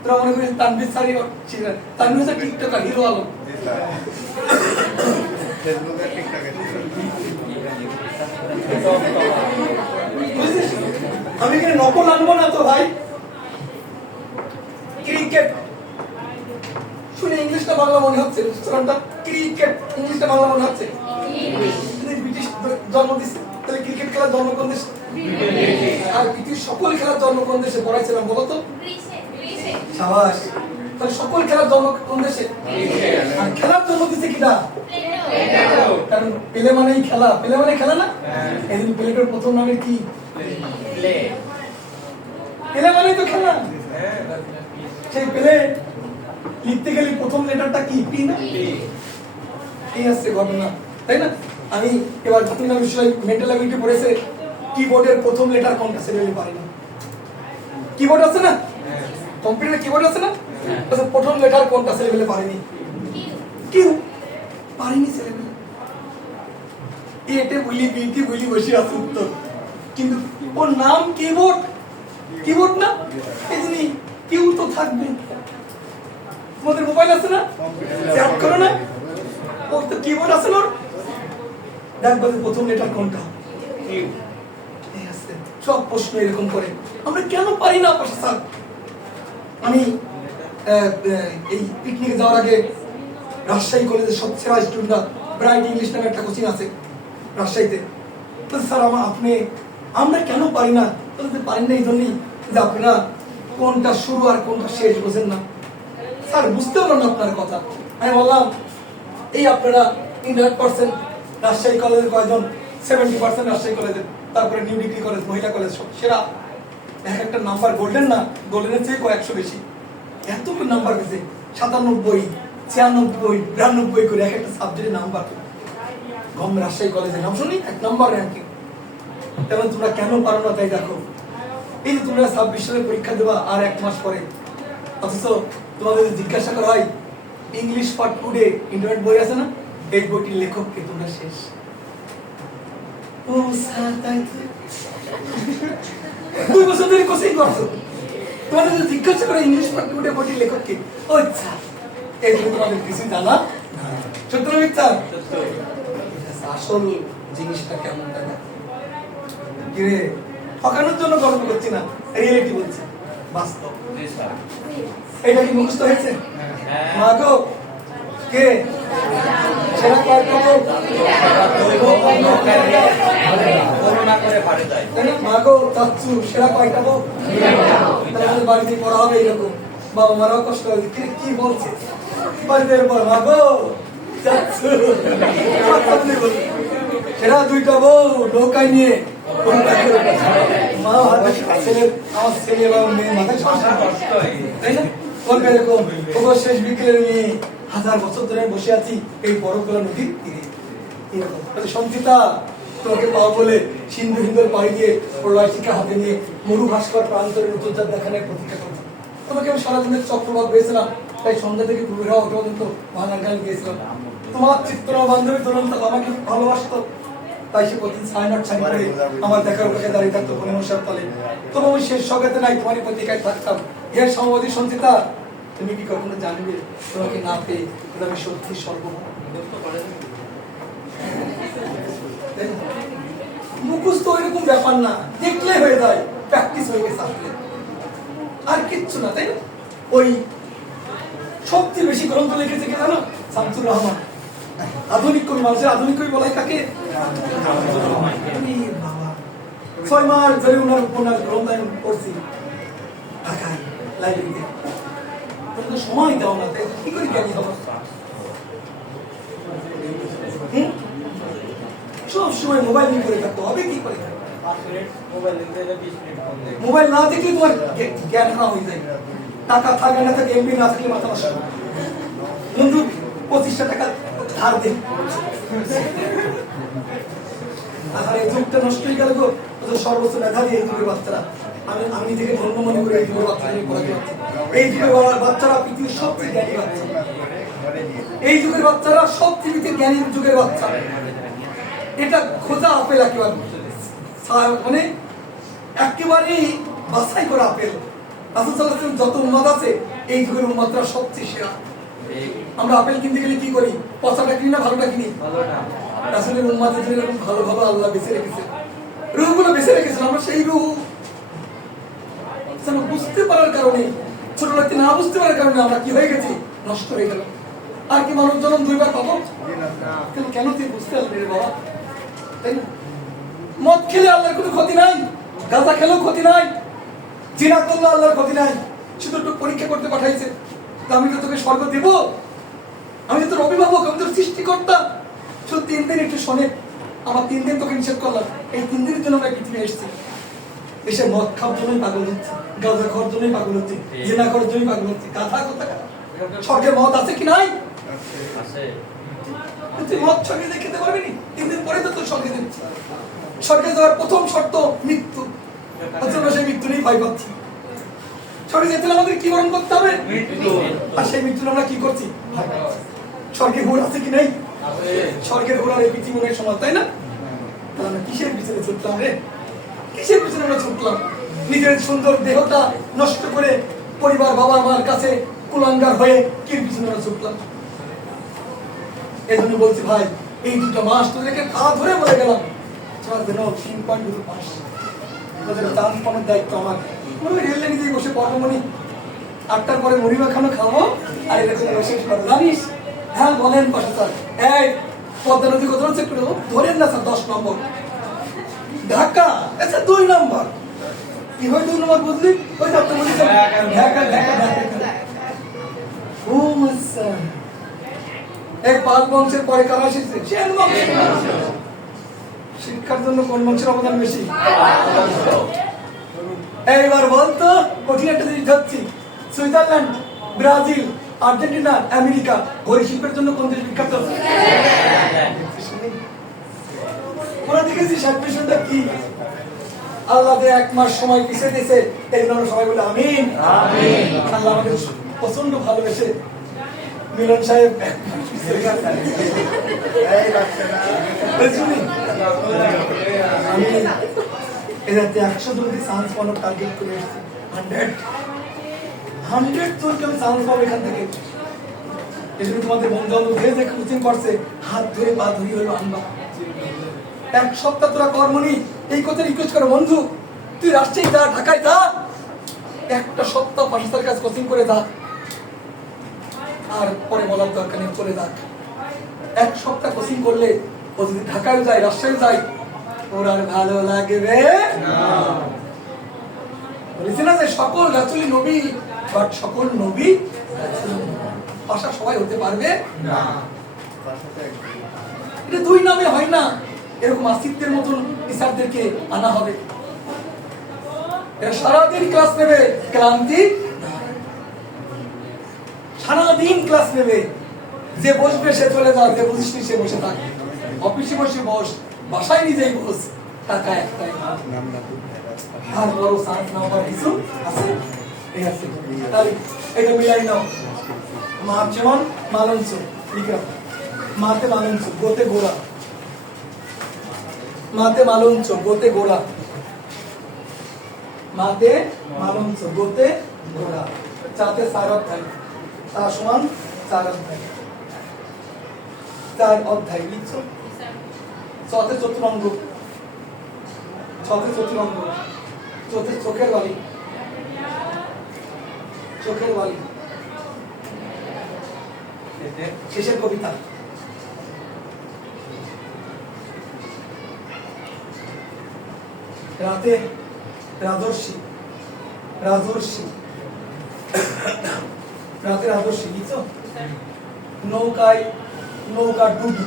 তোরা মনে করিস তানভীর স্যারই সেরা। তানভীর হচ্ছে টিকটকার, হিরো আলম। আমি এখানে নকল আনবো না তো ভাই। ক্রিকেট শুনে ইংলিশটা বাংলা মনে হচ্ছে, ক্রিকেট ইংলিশটা বাংলা মনে হচ্ছে। ব্রিটিশ জন্ম দিচ্ছে, তাহলে ক্রিকেট খেলার জন্ম কোন দেশে? আর ব্রিটিশ সকল খেলার জন্ম কোন দেশে পড়াইছিলাম বলতো? সাবাস। তাহলে সকল খেলার জন্ম কোন দেশে? আর খেলার জন্ম দিচ্ছে কিনা? কারণ পেলে মানেই খেলা, পেলে মানে খেলা না? এই জন্য পেলেটার প্রথম নামে কি? পেলে মানেই তো খেলা। সেই পেলে লিখতে গেলে প্রথম লেটারটা কি? পি না? এই আসছে ঘটনা, তাই না? আমি এবার যতদিন বিষয় মেন্টাল অ্যাবিলিটি পড়েছে, কিবোর্ডের প্রথম লেটার কোনটা সেটা পারি না। কিবোর্ড আছে না, কম্পিউটার কিবোর্ড আছে না, প্রথম লেটার কোনটা সেটা পারিনি। কিউ পারিনি ছেলেমেলে। এতে বলি বিটি বলি বসে আছে উত্তর, কিন্তু ওর নাম কিবোর্ড, কিবোর্ড না, এই জন্য কিউ তো থাকবে। তোমাদের মোবাইল আছে না, চ্যাট করো না, ওর তো কিবোর্ড আছে না। দেখবো প্রথম লেটার কোনটা। সব প্রশ্ন এরকম করে আমরা কেন পারি না? পাশা স্যার, আমি এই পিকনিকে যাওয়ার আগে রাজশাহী কলেজের সবচেয়ে সেরা স্টুডেন্টরা ব্রাইট ইংলিশ নামে একটা কোচিং আছে রাজশাহীতে। তো স্যার আপনি আমরা কেন পারি না? পারেন না এই জন্যই যে আপনারা কোনটা শুরু আর কোনটা শেষ বোঝেন না। স্যার বুঝতে পারেন না আপনার কথা। আমি বললাম এই আপনারা 100% রাজশাহী কলেজের কয়জন? 70% রাজশাহী কলেজের, তারপরে নিউ ডিগ্রি কলেজ, মহিলা কলেজ, সব সেরা। একটা নাম্বার গোল্ডেন না, গোল্ডেনের চেয়ে কয়েকশো বেশি, এত নাম্বার পেয়েছে। 97, 96, 92 করে এক একটা সাবজেক্টের নাম্বার। রাজশাহী কলেজের নাম শুনি 1 নম্বর র্যাঙ্কিং। তেমন তোমরা কেন পারো না তাই দেখো। এই যে তোমরা 26 সালে পরীক্ষা দেবা আর 1 মাস পরে, অথচ তোমাদের যদি জিজ্ঞাসা করা হয় ইংলিশ ফর টুডে ইন্টারনেট বই আছে না, এই বইটির লেখককে তোমরা শেষ। ও স্যার তাই তো 2 বছর ধরে কোচিং করছো, তোমাদের যদি জিজ্ঞাসা করে ইংলিশ ফর টুডে বইটির লেখককে, ও স্যার এই বই তোমাদের কিছু জানা সত্য না মিথ্যা? আসল জিনিসটা কেমন তাই না? কিরে ঠকানোর জন্য গল্প করছি না, রিয়েলিটি বলছি, বাস্তব। এটা কি মুখস্থ হয়েছে? মা গো কে সেরা কয় পাবো? মা গো চাচ্ছু সেরা কয় পাবো? তাহলে বাড়িতে পড়া হবে এরকম, বাবা মারাও কষ্ট হবে, কি বলছে বাড়িতে পর মা গো চাচ্ছু সেরা 2টা বউ নৌকায় নিয়ে মা হাতে আমার ছেলে বা মেয়ে মাথায় সমস্যা, তাই না? বলবে এরকম ওগো শেষ বিকেলের মেয়ে, 1000 বছর ধরে বসে আছি এই বরফগুলো নদীর তীরে, এরকম। সঞ্চিতা তোমাকে পাও বলে সিন্ধু হিন্দুর পাড়ি দিয়ে প্রলয় শিক্ষা হাতে নিয়ে মরু ভাস্কর প্রান্তরে নতুনজাত দেখানোর প্রতীক্ষা করছি। তোমাকে আমি সারাদিনের চক্রবাদ পেয়েছিলাম, তাই সন্ধ্যা থেকে দূরে হওয়া পর্যন্ত ভাঙার গান গিয়েছিলাম। তোমার চিত্র বান্ধবী তরুণ আমাকে ভালোবাসতো, তাই সে প্রতিদিন 9:30 করে আমার দেখার উপরে দাঁড়িয়ে থাকতো কোন মশার তলে। তবু আমি শেষ সগাতে নাই তোমারই প্রতীক্ষায় থাকতাম। হে সমবধি সঞ্চিতা, তুমি কি কখনো জানবে তোমাকে না পেয়ে আমি সত্যি সর্বমোহ। মুখস্থ এরকম ব্যাপার না, দেখলে হয়ে যায়, প্র্যাকটিস হয়ে গেছে আসলে আর কিচ্ছু না, তাই না? ওই সবচেয়ে বেশি গ্রন্থ লিখেছে কে জানো? শামসুর রহমান। আধুনিক কবি, মানুষের আধুনিক কবি বলাই তাকে। 6 মাস ধরে ওনার উপন্যাস গ্রন্থায়ন করছি ঢাকায় লাইব্রেরিতে। তোমরা সময় দাও না, তাই কি করে জ্ঞানী হবো? সব সময় মোবাইল নিয়ে করে থাকতে হবে, কি করে? মোবাইল না দেখলে তোমার জ্ঞান না হয়ে যায়। টাকা থাকে না থাকে, এমবি না থাকলে মাথা নষ্ট। বন্ধু 25টা টাকা ধার দে, আর এই যুগটা নষ্ট হয়ে গেল গো। সর্বোচ্চ মেধাবী এই যুগের বাচ্চারা, আমি নিজেকে ধন্য মনে করি এই যুগের বাচ্চাদের পড়াতে পারছি। এই যুগের বাচ্চারা পৃথিবীর সবচেয়ে জ্ঞানী বাচ্চা, এই যুগের বাচ্চারা সবচেয়ে জ্ঞানী যুগের বাচ্চা। এটা খোঁজা আপেল একেবারে, মানে একেবারেই বাছাই করা আপেল। যত উন্মাদ আছে এই যুগের উন্মাদরা সবচেয়ে সেরা। আমরা আপেল কিনতে গেলে কি করি? পচাটা কিনি না ভালোটা কিনি? আসলে উন্মাদের জন্য এরকম ভালো ভালো আল্লাহ বেঁচে রেখেছে, রুহগুলো বেঁচে রেখেছেন। আমরা সেই রুহ বুঝতে পারার কারণে, ছোটবেলাতে না বুঝতে পারার কারণে আমরা কি হয়ে গেছি? নষ্ট হয়ে গেল। আর কি মানব জন্ম 2 বার পাবো? কেন তুই বুঝতে পারলি রে বাবা? তাই না? মদ খেলে আল্লাহর কোনো ক্ষতি নাই, গাঁজা খেলেও ক্ষতি নাই, জিনা করলে আল্লাহর ক্ষতি নাই। শুধু একটু পরীক্ষা করতে পাঠাইছে, আমি তো তোকে স্বর্গ দেব, আমি তো তোর অভিভাবক, আমি তোর সৃষ্টিকর্তা। শুধু 3 দিন একটু শোনে, আমার 3 দিন তোকে নিষেধ করলাম। এই 3 দিনের জন্য আমরা পৃথিবী এসেছি। এসে মদ খাওয়ার জন্যই পাগল হচ্ছে, গাঁজা খাওয়ার জন্যই পাগল হচ্ছে, জিনা করার জন্যই পাগল হচ্ছে। গাধা কোথাকার? স্বর্গে মদ আছে কি নাই? তুই মদ স্বর্গে খেতে পারবি নি? 3 দিন পরে তো তোর স্বর্গে দিচ্ছে। স্বর্গে যাওয়ার প্রথম শর্ত মৃত্যু, সেই মৃত্যু নেই ভয় পাচ্ছি। স্বর্গে যেতে আমাদের কি বরণ করতে হবে? মৃত্যু। আর সেই মৃত্যু আমরা কি করছি? ভয় পাচ্ছি। স্বর্গে ঘোর আছে কি নেই? স্বর্গের ঘোরার এই পৃথিবী মনের সমাজ, তাই না? তাহলে আমরা কিসের পিছনে ছুটলাম রে? কিসের পিছনে আমরা ছুটলাম? নিজের সুন্দর দেহটা নষ্ট করে পরিবার বাবা মার কাছে কুলাঙ্গার হয়ে কি পিছনে আমরা ছুটলাম? এই জন্য বলছি ভাই, এই 2টা মাস তোদেরকে পা ধরে বলে গেলাম, তোমার যেন 3 পয়েন্ট পাস। তোদের চান্স পাওয়ার দায়িত্ব আমার। রেল লাইনে দিয়ে বসে পড়বো, মনি 8টার পরে মুড়ি মাখানো খাবো আর এটা করে শেষ করবো, জানিস? হ্যাঁ বলেন পাশে স্যার। এই পদ্মা নদী কত চেক করে দেবো? ধরেন না স্যার 10 নম্বর। ঢাকা আচ্ছা 2 নম্বর। কি হয় 2 নম্বর বুঝলি? ওই তো আপনি বলছেন ঢাকা ঢাকা ঢাকা। ও আচ্ছা, এই 5 বংশের পরে কারা এসেছে? সেন বংশ। শিক্ষার জন্য কোন বংশের অবদান বেশি? এইবার বলতো, কঠিন একটা জিনিস ধরছি। সুইজারল্যান্ড, ব্রাজিল, আর্জেন্টিনা, আমেরিকা ঘড়ি শিল্পের জন্য কোন দেশ বিখ্যাত? ওরা দেখেছি 60% কি আল্লাহ যে 1 মাস সময় পিছিয়ে দিয়েছে, এই জন্য আমরা সবাই বলে আমিন। আল্লাহ আমাদের প্রচন্ড ভালোবেসে মিলন সাহেব আমি এরাতে 100 জনকে চান্স পাওয়ার টার্গেট করে এসেছি। 100 জনকে আমি চান্স পাবো এখান থেকে। এই জন্য তোমাদের বন্ধু বান্ধব যে কোচিং করছে, হাত ধরে পা ধরি হলো আনবা। 1 সপ্তাহ তোরা কর্মনি এই কথা রিকোয়েস্ট করো, বন্ধু তুই রাজশাহী যা, ঢাকায় যা, 1টা সপ্তাহ পাশার কাজ কোচিং করে যা, আর পরে বলার দরকার নেই, চলে যাক। 1 সপ্তাহ কোচিং করলে ও যদি ঢাকায় যায়, রাজশাহী যায়, ওর আর ভালো লাগবে না। বলেছি না যে সকল রাসূলই নবী, বাট সকল নবী পাশা সবাই হতে পারবে না। এটা 2 নামে হয় না, এরকম আসিফদের মতন টিচারদেরকে আনা হবে। এরা সারাদিন ক্লাস নেবে, ক্লান্তি সারাদিন ক্লাস নেবে। যে বসবে সে চলে যাবে, যে বুঝিস সে বসে থাকে। অফিসে বসে বস, বাসায় নিজেই বস, টাকা একটাই। আর বড় সায়েন্স নাম্বার কিছু আছে, এই আছে। তাহলে এটা মিলাই নাও। মা যেমন মালঞ্চ লিখা, মাতে মালঞ্চ, গোতে গোড়া, মাতে মালঞ্চ, গোতে গোড়া, মাতে মালঞ্চ, গোতে গোড়া। চাতে 4 অধ্যায়, তা সমান 4 অধ্যায়, 4 অধ্যায় লিখছো। চতে চতুরঙ্গ, চতে চতুরঙ্গ, চতে চোখের বালি, চোখের বালি। শেষের কবিতা, রাতে রাজর্ষি, রাজর্ষি, রাতে রাজর্ষি লিখছো। নৌকায়, নৌকা ডুবি,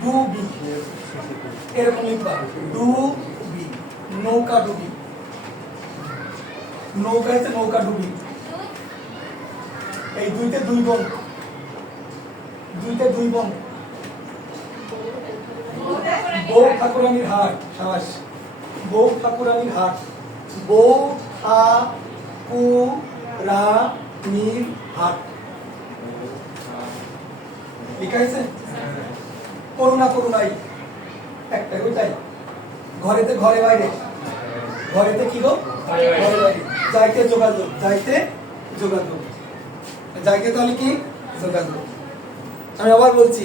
ডুবি, এরকম লিখবা, ডুবি, নৌকা ডুবি, নৌকাতে নৌকা ডুবি। এই 2তে 2 বোন, 2তে 2 বোন। বউ ঠাকুরানীর হাট, সাবাস, বউ ঠাকুরানীর হাট, বউ ঠাকুরানীর হাট লিখা আছে। করুণা করুণাই একটা, ওইটাই। ঘরেতে ঘরে বাইরে, ঘরেতে কি গো, ঘরে বাইরে। যাইতে যোগাযোগ, যাইতে যোগাযোগ, যাইতে তাহলে কি যোগাযোগ। আমি আবার বলছি,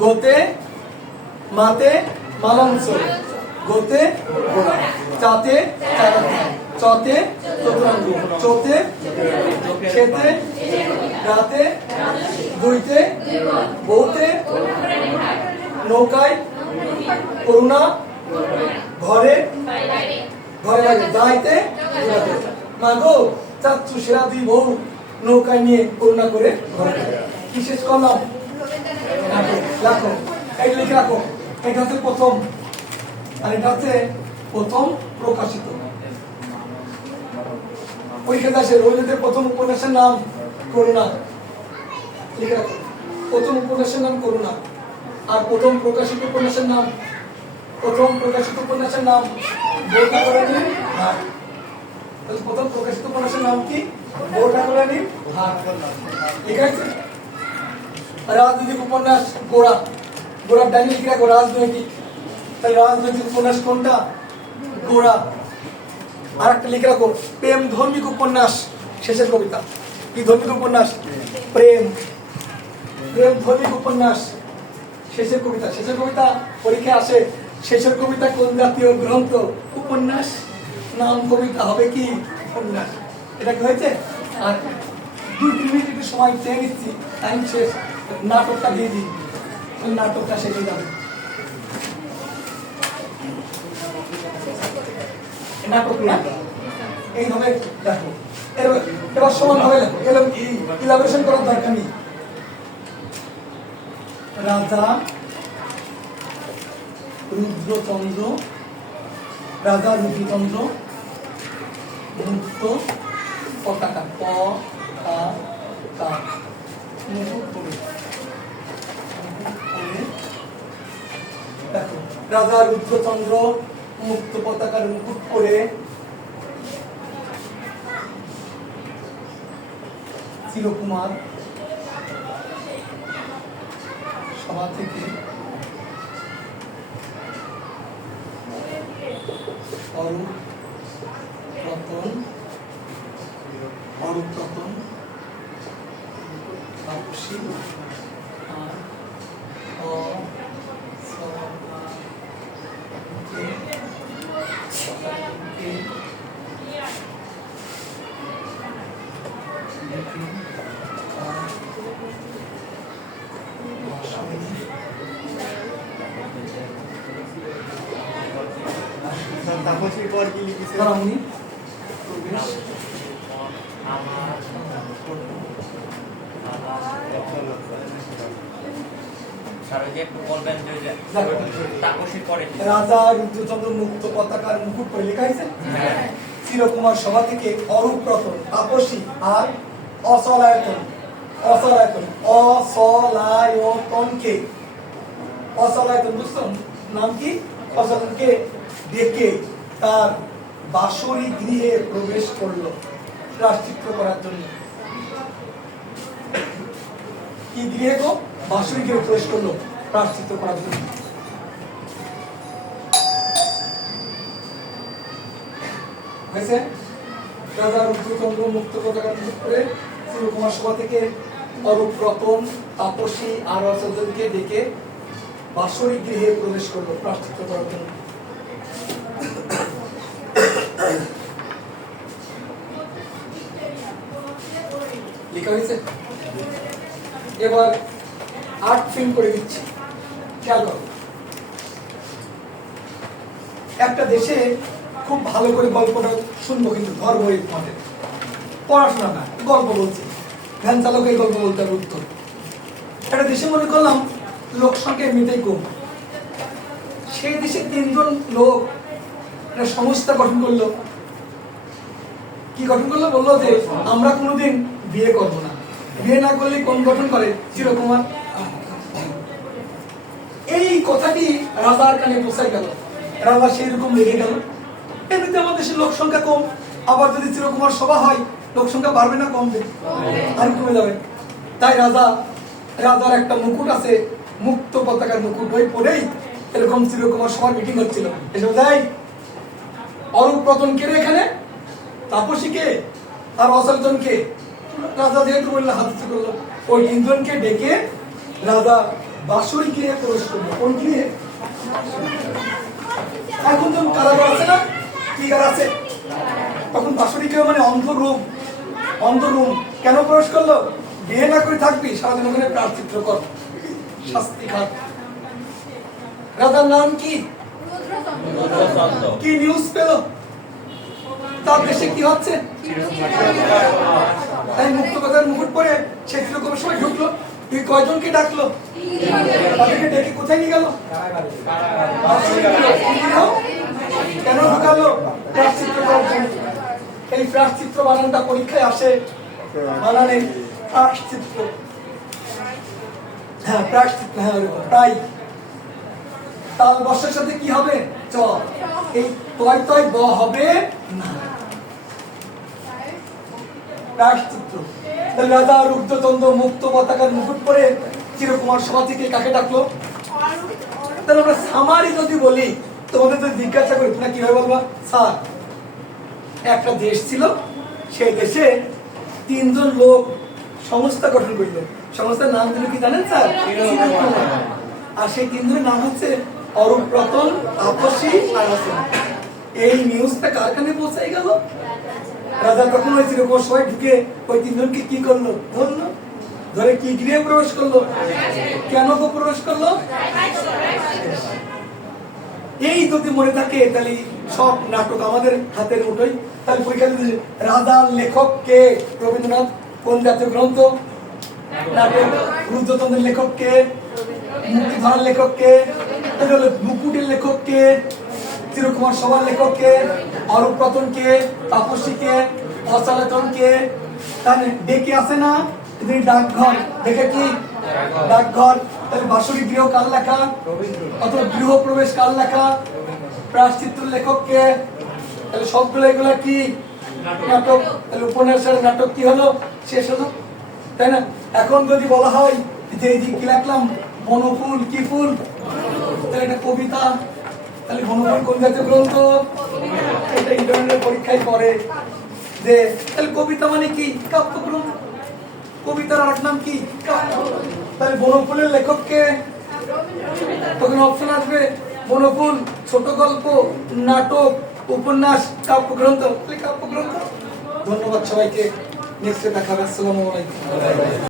গোতে মাতে মালঞ্চ, গোতে গোড়া, চাতে 4 অধ্যায়, চতে চতুরঙ্গ, চোতে খেতে, রাতে 2তে, বউতে, নৌকায়, করুণা, ঘরে ঘরে বাইরে, যাইতে যোগাযোগ। মা গো চাচ্ছু সেরা 2 বউ নৌকায় নিয়ে করুণা করে ঘরে। কি শেষ করলাম? রাখো, এই লিখে রাখো। এটা হচ্ছে প্রথম, আর এটা হচ্ছে প্রথম প্রকাশিত। পরীক্ষা দাসে রবীন্দ্রনাথের প্রথম উপন্যাসের নাম করুণা, লিখে রাখো। প্রথম উপন্যাসের নাম করুণা, আর প্রথম প্রকাশিত উপন্যাসের নাম, প্রথম প্রকাশিত উপন্যাসের নাম বউ ঠাকুরানীর হাট। তাহলে প্রথম প্রকাশিত উপন্যাসের নাম কি? বউ ঠাকুরানীর হাট, ঠিক আছে। রাজনৈতিক উপন্যাস গোড়া, গোড়ার ডাইনি লিখে রাখো, রাজনৈতিক। তাই রাজনৈতিক উপন্যাস কোনটা? গোড়া। আর একটা লিখে রাখো, প্রেম ধর্মিক উপন্যাস, শেষের কবিতা। কি ধর্মিক উপন্যাস? প্রেম, প্রেম ধর্মিক উপন্যাস, শেষের কবিতা। শেষের কবিতা পরীক্ষায় আসে। শেষের কবিতা কোন জাতীয় গ্রন্থ? উপন্যাস। নাম কবিতা হবে কি? উপন্যাস। এটা কি হয়েছে? আর 2-3 মিনিট একটু সময় চেয়ে নিচ্ছি, টাইম শেষ। নাটকটা দিয়ে দিই, নাটকটা শেষ হয়ে যাবে। নাটক এইভাবে দেখো, এবার সমান ভাবে লেখো, ইলাবোরেশন করার দরকার নেই। রাজা রুদ্রচন্দ্র, রাজা রুদ্রচন্দ্র মুক্ত পতাকা, পতাকা মুকুট করে দেখো। রাজা রুদ্রচন্দ্র মুক্ত পতাকার মুকুট পরে চিরকুমার সভা থেকে অরূপ রতন তাপসী আর তাপসীর পর কি লিখেছে? রামনি রাজা রুদ্রচন্দ্র মুক্ত পতাকার মুকুট পরে লেখা হয়েছে চিরকুমার সভা থেকে অরূপ রতন তাপসী আর অচলায়তন বুঝছো নাম কি? অচলায়তনকে ডেকে তার বাসরি গৃহে প্রবেশ করলো প্রায়শ্চিত্ত করার জন্য। কি গৃহে গো? বাসরি গৃহে প্রবেশ করলো প্রায়শ্চিত্ত করার জন্য। হয়েছে? রাজা রুদ্রচন্দ্র মুক্ত পতাকার মুকুট পরে চিরকুমার সভা থেকে অরূপ রতন তাপসী আর অচলায়তনকে ডেকে বাসরি গৃহে প্রবেশ করলো প্রায়শ্চিত্ত করার জন্য। লেখা হয়েছে। এবার আর্ট ফিল্ম করে দিচ্ছি, খেয়াল করো। একটা দেশে খুব ভালো করে গল্পটা শুনবো, কিন্তু ধর্ম মতে পড়াশোনা না, গল্প বলছি। ভ্যান চালক এই গল্প বলতে হবে উত্তর। একটা দেশে মনে করলাম লোক সংখ্যা এমনিতেই কম, সেই দেশে 3 জন লোক একটা সংস্থা গঠন করলো। কি গঠন করলো? বললো যে আমরা কোনোদিন বিয়ে করব না, বিয়ে না করলে কোন গঠন করে? চিরকুমার। এই কথাটি রাজার কানে পৌঁছাই গেল, রাজা সেই রকম লেগে গেল। এমনিতে আমাদের দেশের লোক সংখ্যা কম, আবার যদি চিরকুমার সভা হয় লোক সংখ্যা বাড়বে না কমবে? আর কমে যাবে। তাই রাজার একটা মুকুট আছে, মুক্ত পতাকার মুকুট, ওই পরেই এরকম চিরকুমার সভার মিটিং হচ্ছিল। এসব যাই অরূপ রতন কে এখানে, তাপসী কে আর অচলায়তন কে? রাজা যেহেতু বললে হাত করলো, ওই 3 জনকে ডেকে রাজা বাসরি গৃহে প্রবেশ করলো। কোন গৃহে? এখন যেমন কারাগার আছে না, কি কার আছে, তখন বাসরি গৃহ মানে অন্তরুম। কেন প্রবেশ করলো? বিয়ে না করে থাকবি, সারাদিন ওখানে প্রায়শ্চিত্ত কর, শাস্তি খা। রাজার নাম কি? কি নিউজ পেল তার দেশে কি হচ্ছে? তাই মুক্ত পতাকার মুকুট পরে সে চিরকুমার সভায় ঢুকলো। তুই কয়জনকে ডাকলো? তাদেরকে ডেকে কোথায় নিয়ে গেল? কেন ঢুকালো? প্রায়শ্চিত্ত করার জন্য। এই প্রায়শ্চিত্ত বানানটা পরীক্ষায় আসে, বানানে প্রায়শ্চিত্ত। হ্যাঁ প্রায়শ্চিত্ত, হ্যাঁ প্রায় তাল বর্ষের সাথে কি হবে? চ। এই তয় ব হবে না, প্রায়শ্চিত্ত। রাজা রুদ্রচন্দ্র মুক্ত পতাকার মুকুট পরে চিরকুমার সভা থেকে কাকে ডাকলো? তাহলে আমরা সামারি যদি বলি, তোমাদের যদি জিজ্ঞাসা করি তোমরা কিভাবে বলবা? স্যার, একটা দেশ ছিল, সেই দেশে 3 জন লোক সংস্থা গঠন করলো। সংস্থার নাম দিল কি জানেন স্যার? আর সেই 3 জনের নাম হচ্ছে অরূপ রতন, তাপসী আর অচলায়তন। এই নিউজটা কার কানে পৌঁছাই গেল? রাজা তখন ওই চিরকুমার সভায় ঢুকে ওই 3 জনকে কি করলো? ধরলো, ধরে কি গৃহে প্রবেশ করলো? কেন তো প্রবেশ করলো? এই যদি মনে থাকে তাহলে সব নাটক আমাদের হাতের মুঠোয়। তাহলে পরীক্ষা দিতে, রাজার লেখক কে? রবীন্দ্রনাথ। কোন জাতীয় গ্রন্থ? নাটক। রুদ্রচন্দ্রের লেখক কে? মুক্তিধারার লেখক কে? মুকুটের লেখক কে? চিরকুমার সভার লেখক কে? অরূপ রতন কে? তাপসী কে? অচলায়তন কে? তাহলে ডেকে আসে না ডাকঘর, দেখে কি ডাকঘর। তাহলে বাসরি গৃহ কার লেখা? অথবা গৃহ প্রবেশ কার লেখা? প্রায়শ্চিত্র লেখক কে? তাহলে সবগুলো এগুলা কি নাটক। তাহলে উপন্যাসের নাটক কি হলো? শেষ হলো, তাই না? এখন যদি বলা হয় যে এই যে কি লিখলাম বনফুল, কি ফুল? তাহলে এটা কবিতা। তাহলে বনফুল কোন জাতীয় গ্রন্থ? এটা ইন্টারনেটের পরীক্ষায় পড়ে যে তাহলে কবিতা মানে কি? কাব্যগ্রন্থ। কবিতার আরেক নাম কি? কাব্য। তাহলে বনফুলের লেখক কে? তখন অপশন আসবে বনফুল, ছোট গল্প, নাটক, উপন্যাস, কাব্যগ্রন্থ। তাহলে কাব্যগ্রন্থ। ধন্যবাদ সবাইকে, নেক্সটে দেখা হবে। আসসালামু আলাইকুম।